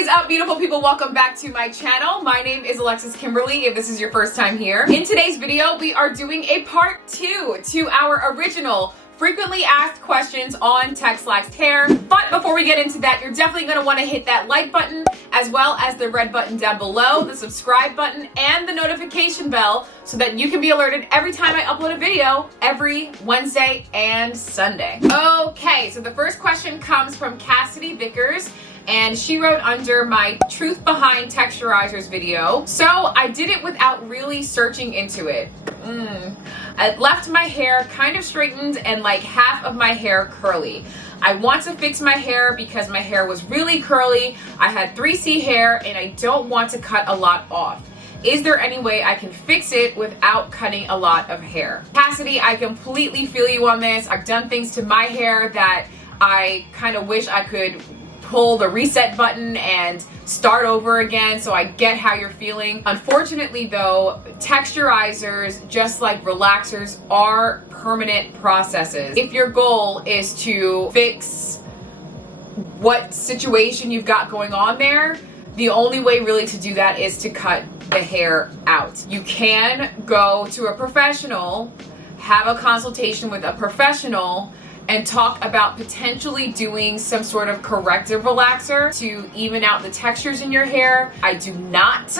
What is up, beautiful people? Welcome back to my channel. My name is Alexis Kimberly if this is your first time here. In today's video, we are doing a part 2 to our original frequently asked questions on Texlaxed hair. But before we get into that, you're definitely going to want to hit that like button as well as the red button down below, the subscribe button, and the notification bell so that you can be alerted every time I upload a video every Wednesday and Sunday. Okay, so the first question comes from Cassidy Vickers, and she wrote under my Truth Behind Texturizers video. So I did it without really searching into it. I left my hair kind of straightened and like half of my hair curly. I want to fix my hair because my hair was really curly. I had 3C hair and I don't want to cut a lot off. Is there any way I can fix it without cutting a lot of hair? Cassidy, I completely feel you on this. I've done things to my hair that I kind of wish I could pull the reset button and start over again, so I get how you're feeling. Unfortunately though, texturizers, just like relaxers, are permanent processes. If your goal is to fix what situation you've got going on there, the only way really to do that is to cut the hair out. You can go to a professional, have a consultation with a professional, and talk about potentially doing some sort of corrective relaxer to even out the textures in your hair. I do not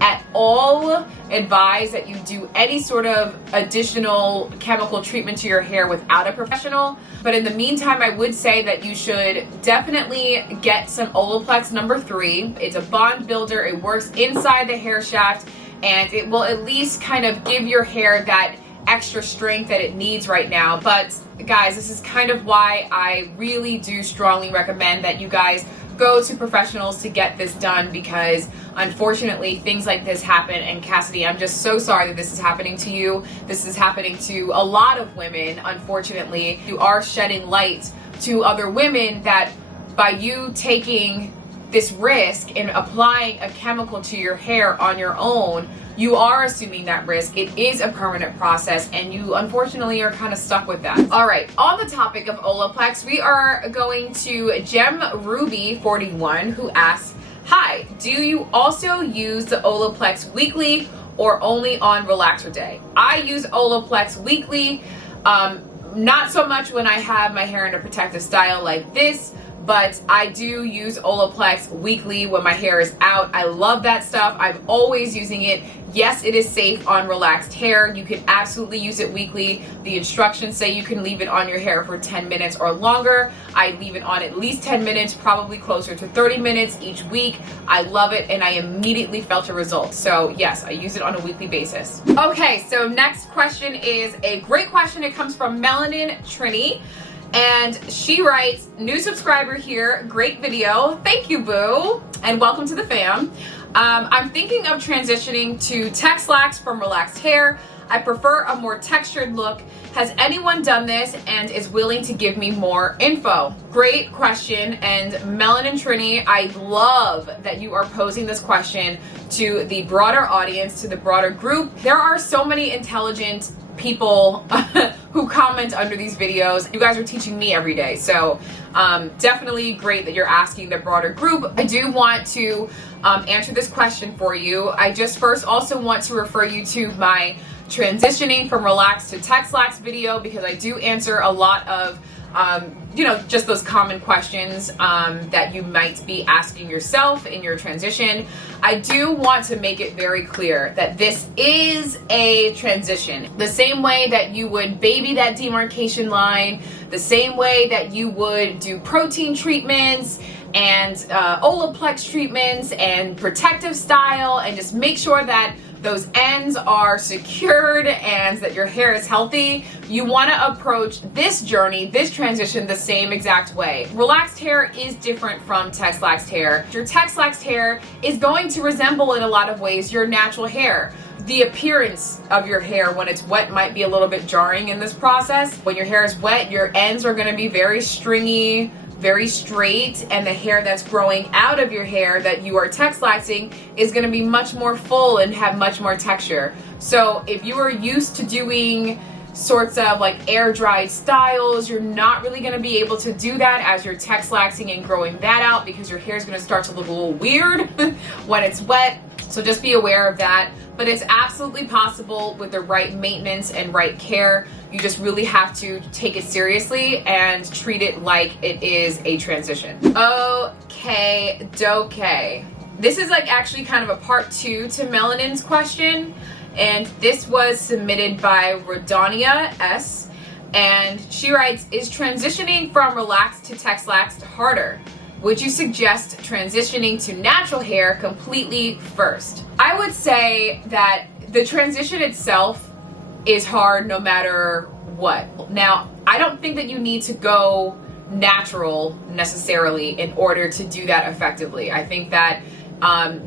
at all advise that you do any sort of additional chemical treatment to your hair without a professional. But in the meantime, I would say that you should definitely get some Olaplex number 3. It's a bond builder. It works inside the hair shaft, and it will at least kind of give your hair that extra strength that it needs right now. But guys, this is kind of why I really do strongly recommend that you guys go to professionals to get this done, because unfortunately things like this happen. And Cassidy, I'm just so sorry that this is happening to you. This is happening to a lot of women. Unfortunately, you are shedding light to other women that by you taking this risk in applying a chemical to your hair on your own, you are assuming that risk. It is a permanent process, and you unfortunately are kind of stuck with that. All right, on the topic of Olaplex, we are going to Gem Ruby 41, who asks, hi, do you also use the Olaplex weekly or only on relaxer day? I use Olaplex weekly, not so much when I have my hair in a protective style like this, but I do use Olaplex weekly when my hair is out. I love that stuff. I'm always using it. Yes, it is safe on relaxed hair. You can absolutely use it weekly. The instructions say you can leave it on your hair for 10 minutes or longer. I leave it on at least 10 minutes, probably closer to 30 minutes each week. I love it, and I immediately felt a result. So yes, I use it on a weekly basis. Okay, so next question is a great question. It comes from Melanin Trini. And she writes, new subscriber here, great video. Thank you, boo, and welcome to the fam. I'm thinking of transitioning to Texlaxed from relaxed hair. I prefer a more textured look. Has anyone done this and is willing to give me more info? Great question. And Melanin Trini, I love that you are posing this question to the broader audience, to the broader group. There are so many intelligent people who comment under these videos. You guys are teaching me every day, so definitely great that you're asking the broader group. I do want to answer this question for you. I just first also want to refer you to my transitioning from relaxed to Texlaxed video, because I do answer a lot of just those common questions that you might be asking yourself in your transition. I do want to make it very clear that this is a transition. The same way that you would baby that demarcation line, the same way that you would do protein treatments and Olaplex treatments and protective style, and just make sure that those ends are secured and that your hair is healthy. You want to approach this journey, this transition, the same exact way. Relaxed hair is different from Texlaxed hair. Your Texlaxed hair is going to resemble in a lot of ways your natural hair. The appearance of your hair when it's wet might be a little bit jarring in this process. When your hair is wet, your ends are going to be very stringy, very straight, and the hair that's growing out of your hair that you are texlaxing is going to be much more full and have much more texture. So if you are used to doing sorts of like air dried styles. You're not really going to be able to do that as you're texlaxing and growing that out, because your hair is going to start to look a little weird when it's wet. So just be aware of that. But it's absolutely possible with the right maintenance and right care. You just really have to take it seriously and treat it like it is a transition. Okay, dokay. This is like actually kind of a part 2 to Melanin's question. And this was submitted by Rodonia S. And she writes, is transitioning from relaxed to texlaxed harder? Would you suggest transitioning to natural hair completely first? I would say that the transition itself is hard no matter what. Now, I don't think that you need to go natural necessarily in order to do that effectively. I think that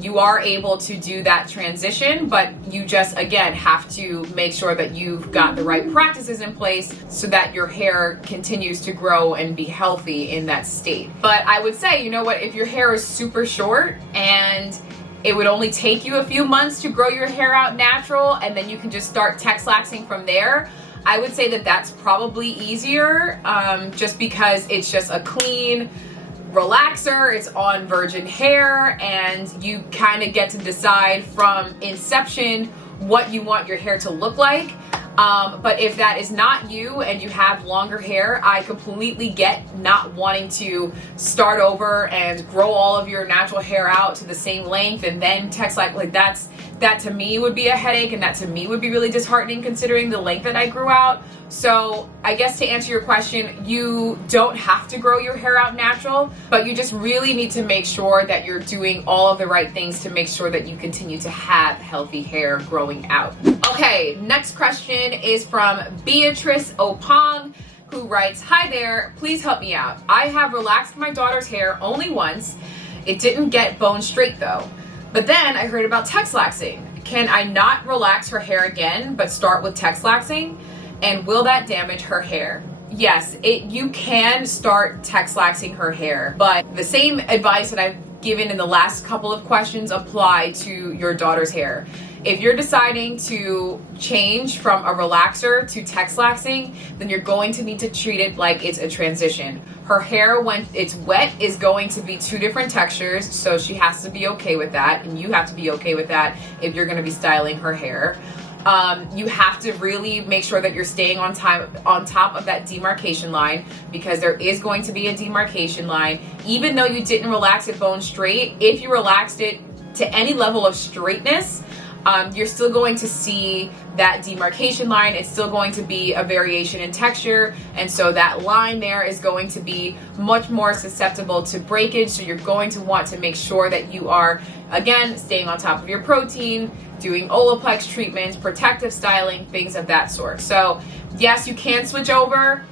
you are able to do that transition, but you just, again, have to make sure that you've got the right practices in place so that your hair continues to grow and be healthy in that state. But I would say, you know what, if your hair is super short and it would only take you a few months to grow your hair out natural, and then you can just start texlaxing from there, I would say that that's probably easier, just because it's just a clean relaxer, it's on virgin hair, and you kind of get to decide from inception what you want your hair to look like. But if that is not you and you have longer hair, I completely get not wanting to start over and grow all of your natural hair out to the same length and then texlax. Like that to me would be a headache, and that to me would be really disheartening considering the length that I grew out. So I guess to answer your question, you don't have to grow your hair out natural, but you just really need to make sure that you're doing all of the right things to make sure that you continue to have healthy hair growing out. Okay, next question is from Beatrice Opong, who writes, hi there, please help me out. I have relaxed my daughter's hair only once. It didn't get bone straight though. But then I heard about texlaxing. Can I not relax her hair again, but start with texlaxing? And will that damage her hair? Yes, you can start texlaxing her hair, but the same advice that I've given in the last couple of questions apply to your daughter's hair. If you're deciding to change from a relaxer to texlaxing, then you're going to need to treat it like it's a transition. Her hair, when it's wet, is going to be 2 different textures, so she has to be okay with that, and you have to be okay with that if you're going to be styling her hair. You have to really make sure that you're staying on top of that demarcation line, because there is going to be a demarcation line. Even though you didn't relax it bone straight, if you relaxed it to any level of straightness, you're still going to see that demarcation line. It's still going to be a variation in texture, and so that line there is going to be much more susceptible to breakage. So you're going to want to make sure that you are, again, staying on top of your protein, doing Olaplex treatments, protective styling, things of that sort. So yes, you can switch over,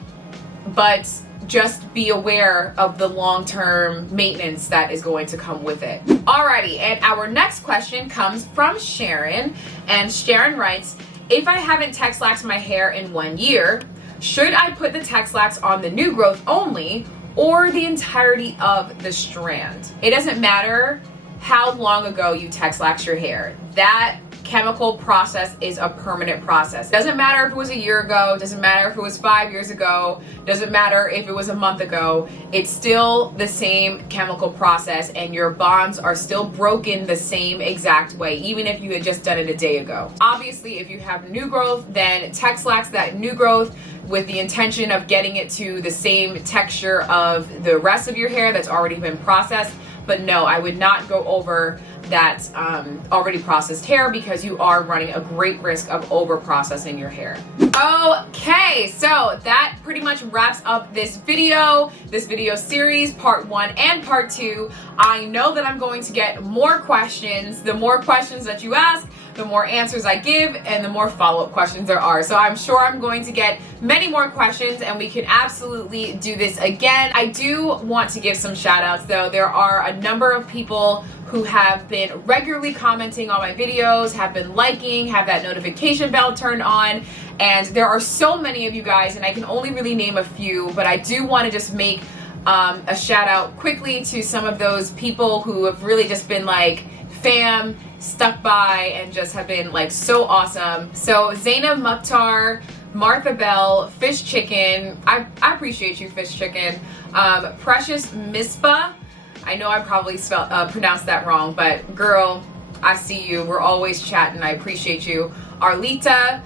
but just be aware of the long-term maintenance that is going to come with it. Alrighty, and our next question comes from Sharon, and Sharon writes, if I haven't texlaxed my hair in 1 year, should I put the texlax on the new growth only or the entirety of the strand? It doesn't matter how long ago you texlaxed your hair. That chemical process is a permanent process. Doesn't matter if it was a year ago, doesn't matter if it was 5 years ago, doesn't matter if it was a month ago, it's still the same chemical process, and your bonds are still broken the same exact way, even if you had just done it a day ago. Obviously, if you have new growth, then texlax that new growth with the intention of getting it to the same texture of the rest of your hair that's already been processed. But no, I would not go over that already processed hair, because you are running a great risk of over processing your hair. Okay, so that pretty much wraps up this video series, part 1 and part 2. I know that I'm going to get more questions. The more questions that you ask, the more answers I give, and the more follow-up questions there are. So I'm sure I'm going to get many more questions, and we can absolutely do this again. I do want to give some shout outs though. There are a number of people who have been regularly commenting on my videos, have been liking, have that notification bell turned on, and there are so many of you guys, and I can only really name a few, but I do want to just make a shout out quickly to some of those people who have really just been like stuck by and just have been like so awesome. So Zainab Mukhtar, Martha Bell, Fish Chicken, I appreciate you, Fish Chicken, Precious Mispa, I know I probably pronounced that wrong, but girl, I see you, we're always chatting, I appreciate you. Arlita,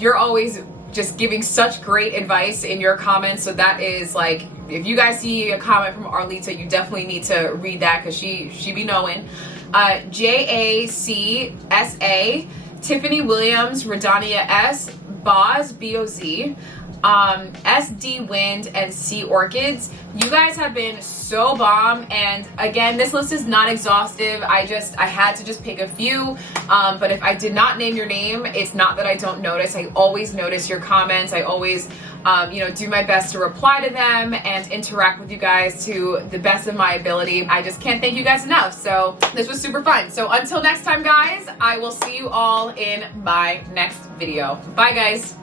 you're always just giving such great advice in your comments, so that is like, if you guys see a comment from Arlita, you definitely need to read that because she be knowing. JACSA, Tiffany Williams, Radania S, Boz, B-O-Z, SD Wind, and Sea Orchids. You guys have been so bomb, and again, this list is not exhaustive. I had to just pick a few, but if I did not name your name, it's not that I don't notice. I always notice your comments. I always do my best to reply to them and interact with you guys to the best of my ability. I just can't thank you guys enough. So this was super fun. So until next time, guys, I will see you all in my next video. Bye, guys.